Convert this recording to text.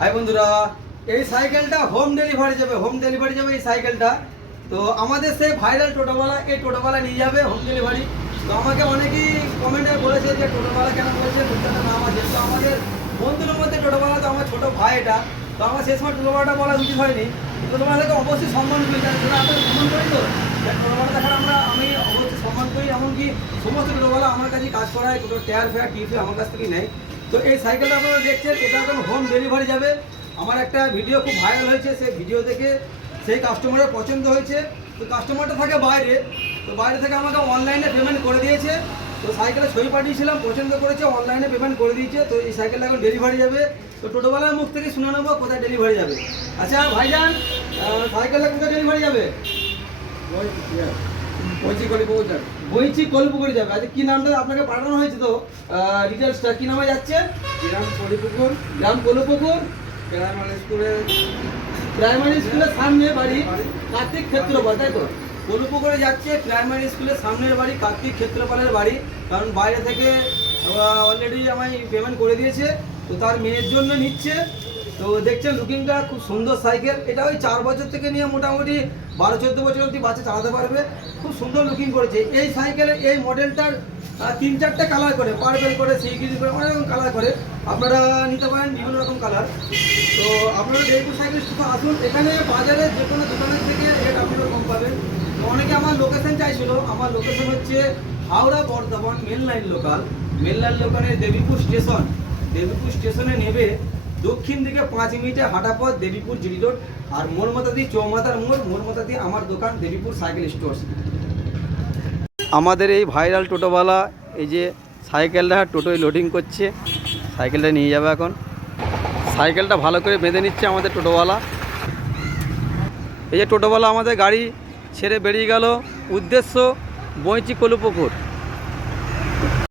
High বন্ধুরা, এই সাইকেলটা হোম ডেলিভারি যাবে এই সাইকেলটা। তো আমাদের সেই ভাইরাল টোটোওয়ালা এই টোটোওয়ালা নিয়ে যাবে হোম ডেলিভারি। তো আমাকে অনেকেই কমেন্টে বলেছে যে টোটোওয়ালা কেন বলেছে, টোটোটা নাম আছে। তো আমাদের বন্ধুদের মধ্যে টোটোওয়ালা তো আমার ছোটো ভাই এটা। তো আমার সেই সময় টোটোওয়ালাটা বলা উচিত হয়নি। টোটোওয়ালাকে অবশ্যই সম্মান করি, কারণ সেটা আপনাদের সম্মান করি। তো টোটোওয়ালা দেখার আমি অবশ্যই সম্মান করি, এমনকি সমস্ত টোটোওয়ালা আমার কাছে কাজ করায়, টোটো টায়ার ফেয়ার টিপে আমার কাছ থেকেই নেয়। তো এই সাইকেলটা আপনারা দেখছেন, এটা এখন হোম ডেলিভারি যাবে। আমার একটা ভিডিও খুব ভাইরাল হয়েছে, সেই ভিডিও দেখে সেই কাস্টমারের পছন্দ হয়েছে। তো কাস্টমারটা থাকে বাইরে, তো বাইরে থেকে আমাকে অনলাইনে পেমেন্ট করে দিয়েছে। তো সাইকেলে ছবি পাঠিয়েছিলাম, পছন্দ করেছে, অনলাইনে পেমেন্ট করে দিয়েছে। তো এই সাইকেলটা এখন ডেলিভারি যাবে। তো টোটোওয়ালার মুখ থেকে শুনে নেবো কোথায় ডেলিভারি যাবে। আচ্ছা ভাইজান, সাইকেলটা কোথায় ডেলিভারি যাবে? বইচি কলিপুকুর যাবে। আচ্ছা কি নামটা আপনাকে পাঠানো হয়েছে? তো ডিটেলসটা কি নামে যাচ্ছে? গ্রাম কলিপুকুর প্রাইমারি স্কুলের সামনে বাড়ি, কার্তিক ক্ষেত্রপাল, তাই তো? কলিপুকুরে যাচ্ছে প্রাইমারি স্কুলের সামনের বাড়ি, কার্তিক ক্ষেত্রপালের বাড়ি। কারণ বাইরে থেকে অলরেডি আমায় পেমেন্ট করে দিয়েছে, তো তার মেয়ের জন্য নিচ্ছে। তো দেখছেন লুকিংটা খুব সুন্দর সাইকেল। এটা ওই 4 বছর থেকে নিয়ে মোটামুটি 12-14 বছর অবধি বাচ্চা চালাতে পারবে। খুব সুন্দর লুকিং করেছে এই সাইকেলের। এই মডেলটার 3-4টে কালার করে, পার্পেল করে, সি গ্রিন করে, অনেক রকম কালার করে। আপনারা নিতে পারেন বিভিন্ন রকম কালার। তো আপনারা জয়পুর সাইকেল শুধু আসুন, এখানে বাজারে যে কোনো দোকানের থেকে রেট আপনারা কম পাবেন। তো অনেকে আমার লোকেশন চাইছিল। আমার লোকেশন হচ্ছে Howrah Bardhaman main line local. Main line লোকালের দেবীপুর স্টেশন। দেবীপুর স্টেশনে নেবে দক্ষিণ দিকে 5 মিনিটে হাঁটা পথ দেবীপুর জিডি রোড। আর মোড়মাতাদি চৌমাতার মোড়মাতাদি আমার দোকান দেবীপুর সাইকেল স্টোর্স। আমাদের এই ভাইরাল টোটোওয়ালা এই যে সাইকেলটা টোটোয় লোডিং করছে, সাইকেলটা নিয়ে যাবে এখন। সাইকেলটা ভালো করে বেঁধে নিচ্ছে আমাদের টোটোওয়ালা। এই যে টোটোওয়ালা আমাদের গাড়ি ছেড়ে বেরিয়ে গেল, উদ্দেশ্য বইচি কলুপুকুর।